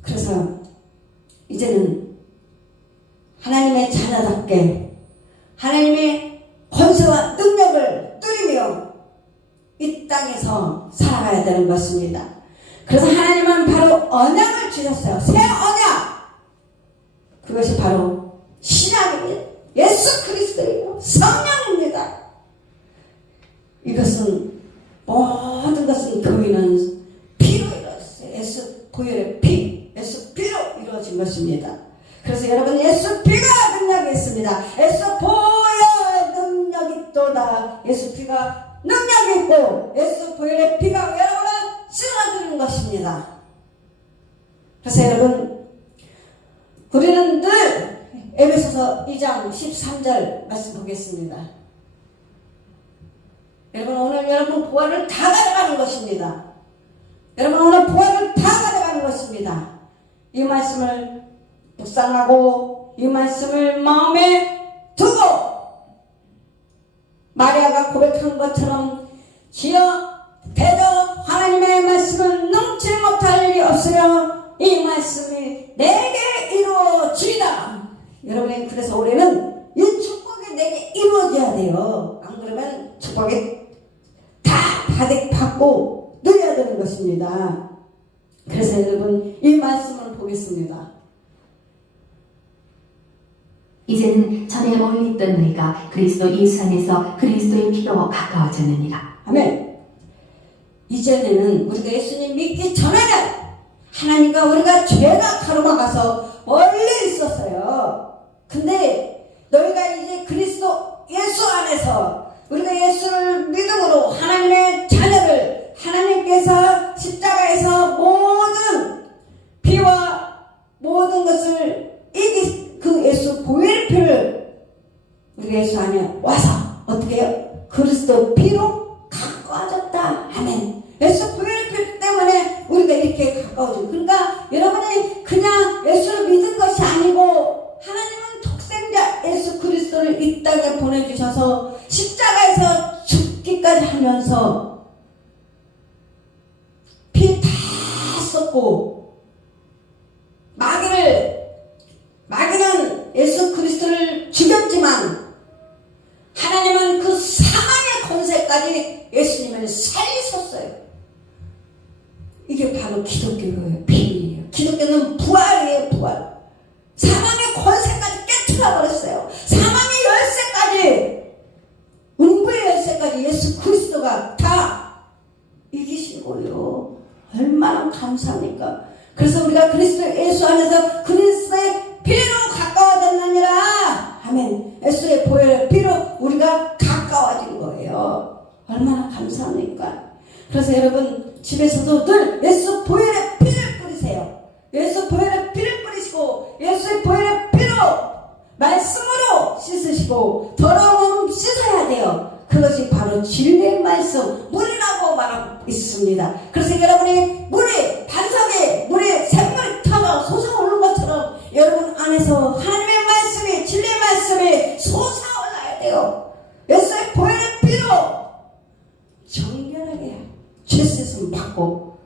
그래서 이제는 하나님의 자녀답게 하나님의 권세와 능력을 누리며 이 땅에서 살아가야 되는 것입니다. 그래서 하나님은 바로 언약을 주셨어요. 새 언약. 그것이 바로 신약입니다. 예수 그리스도예요. 성령입니다. 이것은 모든 것은 교회는 피로 이루어졌어요. 예수 보혈의 피, 예수 피로 이루어진 것입니다. 그래서 여러분 예수 피가 능력이 있습니다. 예수 보혈의 능력이 있도다. 예수 피가 능력이 있고 예수 보혈의 피가 여러분을 쓸어주는 것입니다. 그래서 여러분 우리는 늘 에베소서 2장 13절 말씀 보겠습니다. 여러분 오늘 여러분 부활을 다 가져가는 것입니다. 여러분 오늘 부활을 다 가져가는 것입니다. 이 말씀을 묵상하고 이 말씀을 마음에 두고 마리아가 고백한 것처럼 주여 대저 하나님의 말씀을 넘지 못할 일이 없으며 이 말씀이 내게 이루어지이다. 여러분이 그래서 우리는 이 축복이 내게 이루어져야 돼요. 안 그러면 축복이 다 받고 누려야 되는 것입니다. 그래서 여러분 이 말씀을 보겠습니다. 이제는 전에 멀리 있던 너희가 그리스도 예수 안에서 그리스도의 피로 가까워졌느니라. 아멘. 이전에는 우리가 예수님 믿기 전에는 하나님과 우리가 죄가 가로막아서 멀리 있었어요. 근데 너희가 이제 그리스도 예수 안에서 우리가 예수를 믿음으로 하나님의 자녀를, 하나님께서 십자가에서 모든 피와 모든 것을 이기 그 예수 보혈의 피를 우리가 예수 안에 와서 어떻게 해요? 그리스도 피로 가까워졌다. 아멘. 예수 보혈의 피 때문에 우리가 이렇게 가까워져. 그러니까 여러분이 그냥 예수를 믿은 것이 아니고 하나님은 독생자 예수 그리스도를 이 땅에 보내주셔서 십자가에서 죽기까지 하면서 있었고 마귀는 예수 그리스도를 죽였지만 하나님은 그 사망의 권세까지 예수님을 살리셨어요. 이게 바로 기독교예요. 비밀이에요. 기독교는 부활이에요. 부활. 사망의 권세까지 깨트려버렸어요. 사망의 열쇠까지, 운부의 열쇠까지 예수 그리스도가 다 이기신 거예요. 얼마나 감사합니까? 그래서 우리가 그리스도 예수 안에서 그리스도의 피로 가까워졌느니라. 아멘. 예수의 보혈의 피로 우리가 가까워진 거예요. 얼마나 감사합니까? 그래서 여러분 집에서도 늘 예수 보혈의 피를 뿌리세요. 예수 보혈의 피를 뿌리시고 예수의 보혈의 피로 말씀으로 씻으시고 더러운 몸 씻어야 돼요. 그것이 바로 진리의 말씀 물이라고 말하고 있습니다. 그래서 여러분이 물이 반석에 물이 샘물이 타가 솟아오르는 것처럼 여러분 안에서 하나님의 말씀이 진리의 말씀이 솟아올라야 돼요. 예수의 보혈의 피로 정결하게 죄씻음 받고,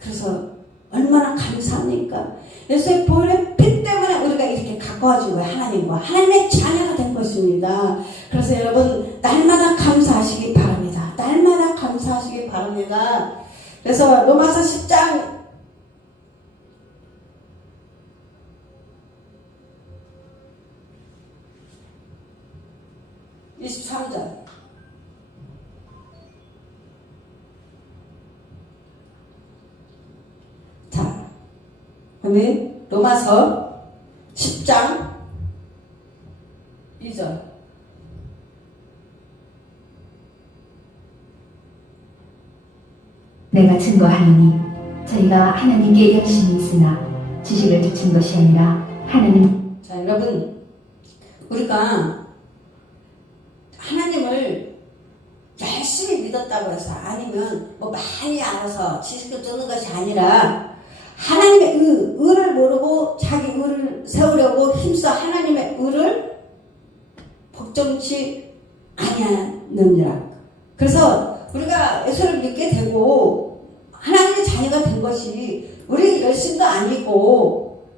그래서 얼마나 감사합니까? 예수의 보혈의 피 때문에 우리가 이렇게 가까워진 거예요. 하나님과 하나님의 자녀가 된 것입니다. 그래서 여러분 날마다 감사하시기 바랍니다. 날마다 감사하시기 바랍니다. 그래서 로마서 10장 23절. 자, 그러면 로마서 10장 2절. 내가 증거하노니 저희가 하나님께 열심히 있으나 지식을 주친 것이 아니라 하나님. 자, 여러분 우리가 하나님을 열심히 믿었다고 해서, 아니면 뭐 많이 알아서 지식을 쫓는 것이 아니라 하나님의 의를 모르고 자기 의를 세우려고 힘써 하나님의 의를 복종치 아니하느니라. 그래서 우리가 예수를 믿게 되고 하나님의 자녀가 된 것이 우리 열심도 아니고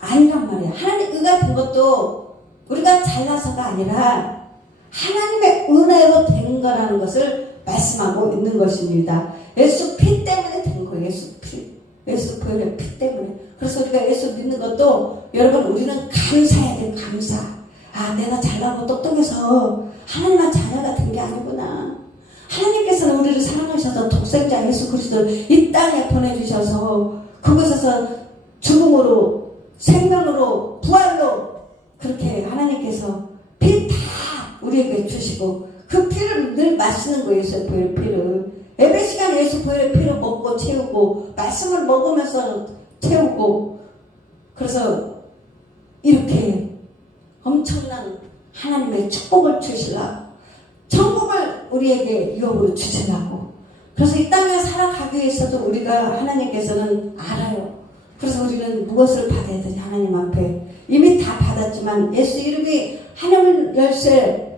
아니란 말이야. 하나님의 의가 된 것도 우리가 잘나서가 아니라 하나님의 은혜로 된 거라는 것을 말씀하고 있는 것입니다. 예수 피 때문에 된 거예요. 예수 피. 예수 보혈의 피 때문에. 그래서 우리가 예수 믿는 것도 여러분 우리는 감사해야 돼요. 감사. 아, 내가 잘나고 똑똑해서 하나님의 자녀가 된 게 아니구나. 하나님께서는 우리를 사랑하셔서 독생자 예수 그리스도를 이 땅에 보내주셔서 그곳에서 죽음으로 생명으로 부활로 그렇게 하나님께서 피 다 우리에게 주시고 그 피를 늘 마시는 거예요. 예수 보혈의 피를. 예배 시간에 예수 보혈의 피를 먹고 채우고 말씀을 먹으면서 채우고, 그래서 이렇게 엄청난 하나님의 축복을 주시려고, 천국을 우리에게 유업으로 주시려고. 그래서 이 땅에 살아가기 위해서도 우리가 하나님께서는 알아요. 그래서 우리는 무엇을 받아야 되지? 하나님 앞에 이미 다 받았지만 예수 이름이 하나님 열쇠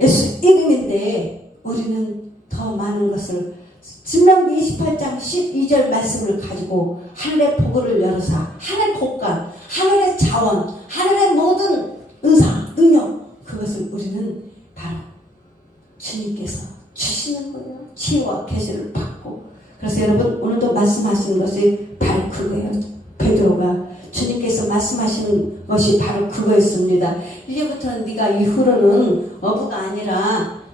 예수 이름인데 우리는 더 많은 것을, 신명기 28장 12절 말씀을 가지고 하늘의 보고를 열어서 하늘 복감, 하늘의 자원, 하늘의 모든 은사, 능력, 그것을 우리는 바로 주님께서 주시는 거예요. 치유와 계시를 받고. 그래서 여러분 오늘도 말씀하시는 것이 바로 그거예요. 베드로가 주님께서 말씀하시는 것이 바로 그거였습니다. 이제부터는 네가 이후로는 어부가 아니라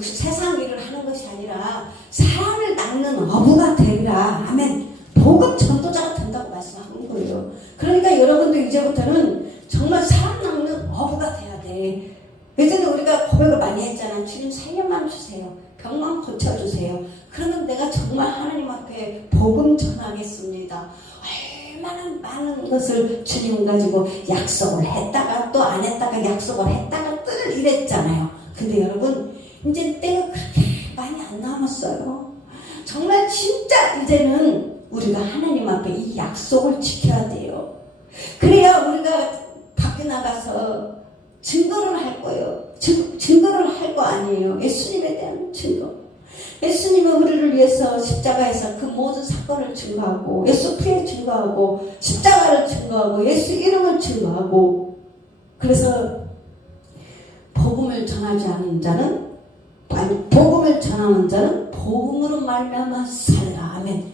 세상 일을 하는 것이 아니라 사람을 낚는 어부가 되리라. 아멘. 복음 전도자가 된다고 말씀하는 거예요. 그러니까 여러분도 이제부터는 정말 사람 낚는 어부가 돼야 돼. 예전에 우리가 고백을 많이 했잖아. 주님 살려만 주세요. 병만 고쳐주세요. 그러면 내가 정말 하나님 앞에 복음 전하겠습니다. 얼마나 많은 것을 주님 가지고 약속을 했다가 또 안 했다가 약속을 했다가 늘 이랬잖아요. 근데 여러분 이제 때가 그렇게 많이 안 남았어요. 정말 진짜 이제는 우리가 하나님 앞에 이 약속을 지켜야 돼요. 그래야 우리가 밖에 나가서 증거를 할 거예요. 증거를 할 거 아니에요. 예수님에 대한 증거. 예수님은 우리를 위해서 십자가에서 그 모든 사건을 증거하고 예수 피해 증거하고 십자가를 증거하고 예수 이름을 증거하고 그래서 복음을 전하지 않은 자는 아니 복음을 전하는 자는 복음으로 말미암아 살리라. 아멘.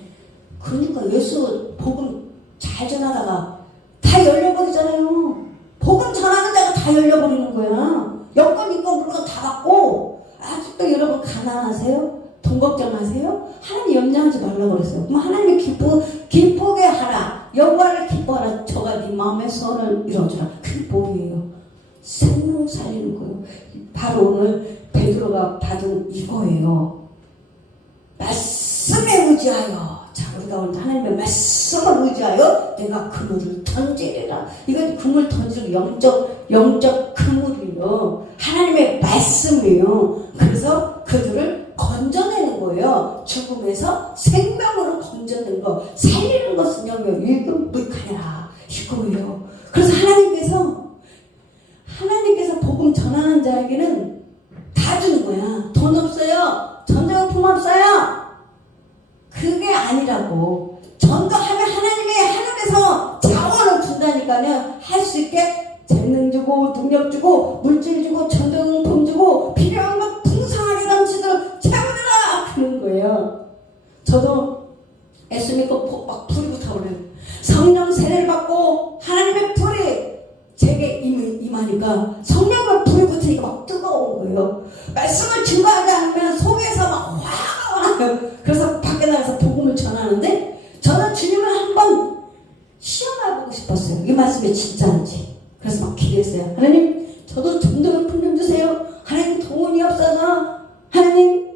그러니까 예수 복음 잘 전하다가 다 열려버리잖아요. 복음 전하는 자가 다 열려버리는 거야. 여권 있고 물건 다 받고 아직도 여러분 가난하세요? 돈 걱정하세요? 하나님 염려하지 말라고 그랬어요. 그럼 하나님이 기쁘게 하라. 여호와를 기뻐하라. 저가 네 마음의 소원을 이루어주라. 그게 복이에요. 생명 살리는 거예요. 바로 오늘 베드로가 받은 이거예요. 말씀에 의지하여. 자, 우리가 오늘 하나님의 말씀을 의지하여 내가 그물을 던지리라. 이건 그물 던지는 영적 그물이에요. 하나님의 말씀이에요. 그래서 그들을 건져내는 거예요. 죽음에서 생명으로 건져내는 거. 살리는 것은 영역 일금 불가니라. 이거예요. 그래서 하나님께서 복음 전하는 자에게는 다 주는 거야. 돈 없어요. 전자용품 없어요. 그게 아니라고. 전도하면 하나님의 하늘에서 자원을 준다니까요. 할 수 있게 재능 주고 능력 주고 물질 주고 전도용품 주고 필요한 것 풍성하게 넘치도록 채우느라 그런 거예요. 저도 예수 믿고 막 불이 붙어버려요. 성령 세례를 받고 하나님의 불이 제게 임하니까 성령과 불이 붙으니까 막 뜨거운 거예요. 말씀을 증거하지 않으면 속에서 막 화가 나요. 그래서 밖에 나가서 복음을 전하는데 저는 주님을 한번 시험해보고 싶었어요. 이 말씀이 진짜인지. 그래서 막 기도했어요. 하나님 저도 전도용품 좀 주세요. 하나님 돈이 없어서 하나님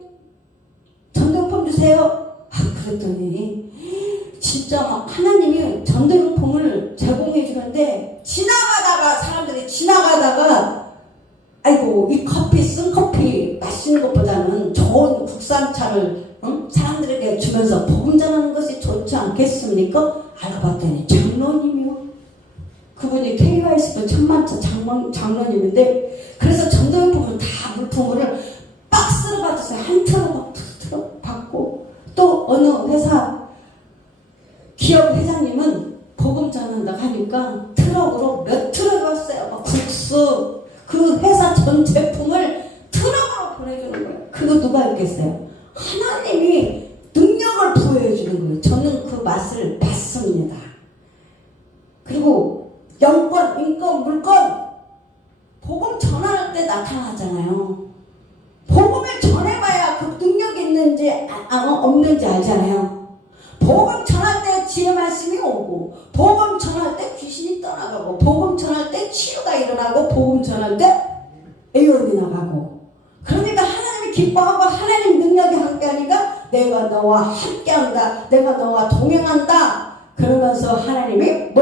전도용품 주세요. 그랬더니 진짜 막 하나님이 전도용품을 제공해 주는데 사람들이 지나가다가 아이고 이 커피 쓴 커피 마시는 것보다는 좋은 국산차를 사람들에게 주면서 복음 전하는 것이 좋지 않겠습니까? 알고 봤더니 장로님이요. 그분이 KYS도 천만차 장로님인데 그래서 전도용품을 다 물품을 박스로 받았어요. 한 트럭 받고 또 어느 회사 기업 회장님은 복음 전한다고 하니까 트럭으로 몇 트럭 왔어요. 막 국수 그 회사 전 제품을 트럭으로 보내주는 거예요. 그거 누가 있겠어요? 하나님이 능력을 부여해 주는 거예요. 저는 그 맛을 봤습니다. 그리고 영권, 인권, 물권 복음 전할 때 나타나잖아요. 복음을 전해봐야 그 능력이 있는지 없는지 알잖아요. 복음 전할 때 지혜 말씀이 오고 복음 전할 때 귀신이 떠나가고 복음 전할 때 치유가 일어나고 복음 전할 때 애원이 나가고 그러니까 하나님이 기뻐하고 하나님 능력이 함께하니까 내가 너와 함께한다. 내가 너와 동행한다. 그러면서 하나님이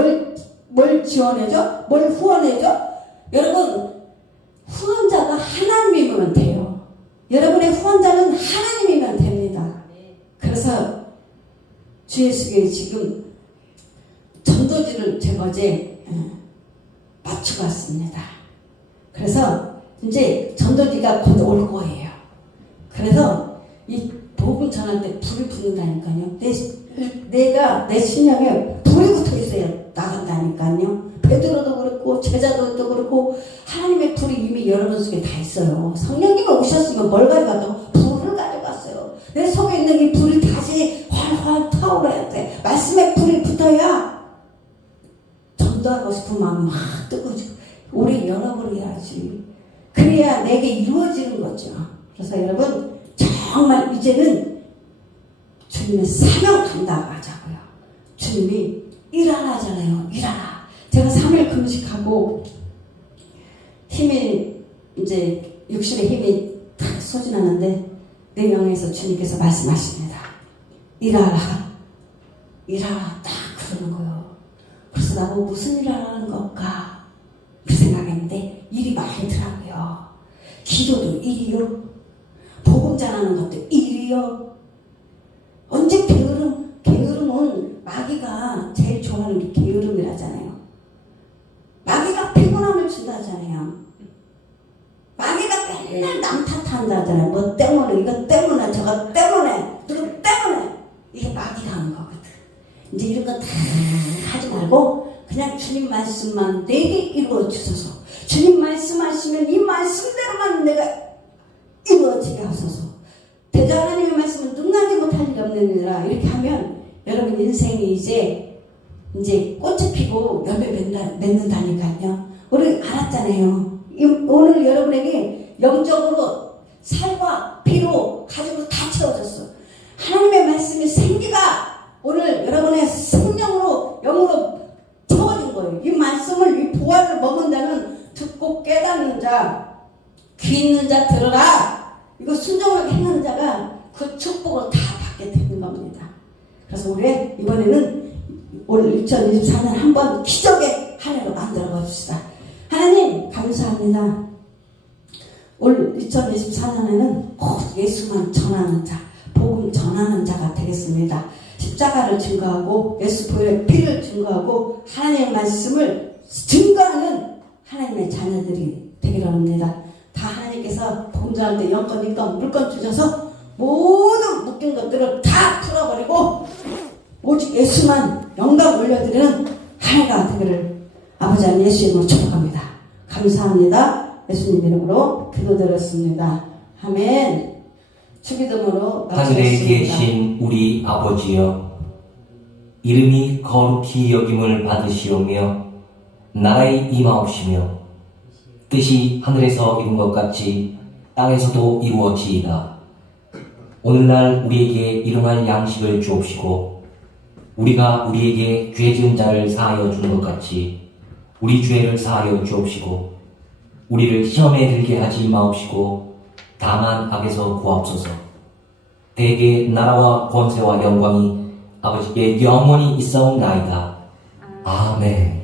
뭘 지원해줘? 뭘 후원해줘? 여러분 후원자가 하나님이면 돼요. 여러분의 후원자는 하나님이면 됩니다. 그래서 주 예수께 지금 전도지를 제가 어제 맞추고 왔습니다. 그래서 이제 전도지가 곧 올 거예요. 그래서 이 복음 전할 때 불이 붙는다니까요. 내 신령에 불이 붙어 있어야 나간다니까요. 베드로도 그렇고 제자들도 그렇고 하나님의 불이 이미 여러분 속에 다 있어요. 성령님이 오셨으면 뭘 가져갔다고? 불을 가져갔어요. 내 속에 있는 이 불이 다시 활활 타오르야 돼. 말씀에 불이 붙어야 전도하고 싶은 마음 막 뜨거워지고 우리 열어버려야지. 그래야 내게 이루어지는 거죠. 그래서 여러분 정말 이제는 주님의 사명 감당하자고요. 주님이 일하라잖아요. 일하라. 제가 3일 금식하고 힘이 이제 육신의 힘이 탁 소진하는데 내 명에서 주님께서 말씀하십니다. 일하라. 일하라. 딱 그러는 거예요. 그래서 나보고 무슨 일을 하는 걸까? 그 생각했는데 일이 많더라고요. 기도도 일이요. 복음 전하는 것도 일이요. 언제 게으름은 마귀가 제일 좋아하는 게 게으름이라잖아요. 마귀가 피곤함을 준다잖아요. 마귀가 맨날 남 탓한다잖아요. 뭐 때문에 이것 때문에 저거 때문에 누구 때문에 이게 마귀가 하는 거거든. 이제 이런 거 다 하지 말고 그냥 주님 말씀만 내게 이루어 주소서. 주님 말씀하시면 이 말씀대로만 내가 이루어지게 하소서. 대저 하나님의 말씀은 누구나지 못할 일이 없느니라. 이렇게 하면 여러분 인생이 이제 꽃이 피고 열매 맺는다니까요. 우리 알았잖아요. 오늘 여러분에게 영적으로 살과 피로 가지고 다 채워졌어. 하나님의 말씀이 생기가 오늘 여러분의 생명으로 영으로 채워진 거예요. 이 말씀을 이 보화를 먹은 자는 듣고 깨닫는 자, 귀 있는 자 들어라. 이거 순종하게 행하는 자가 그 축복을 다 받게 되는 겁니다. 그래서 우리 이번에는 올 2024년 한번 기적의 한 해로 만들어 봅시다. 하나님 감사합니다. 올 2024년에는 꼭 예수만 전하는 자, 복음 전하는 자가 되겠습니다. 십자가를 증거하고 예수 보혈의 피를 증거하고 하나님의 말씀을 증거하는 하나님의 자녀들이 되기로 합니다. 다 하나님께서 복음 전할 때 영권, 인권, 물권 주셔서 모든 묶인 것들을 다 풀어버리고 오직 예수만 영광 올려드리는 한 해가 되기를 아버지 하나님 예수 이름으로 축복합니다. 감사합니다. 예수님 이름으로 기도드렸습니다. 아멘. 주기도문으로 하늘에 마치겠습니다. 계신 우리 아버지여, 이름이 거룩히 여김을 받으시오며 나라의 임하옵시며 뜻이 하늘에서 이룬 것 같이 땅에서도 이루어지이다. 오늘날 우리에게 일용할 양식을 주옵시고 우리가 우리에게 죄 지은 자를 사하여 주는 것 같이 우리 죄를 사하여 주옵시고 우리를 시험에 들게 하지 마옵시고 다만 악에서 구하옵소서. 대개 나라와 권세와 영광이 아버지께 영원히 있사옵나이다. 아멘.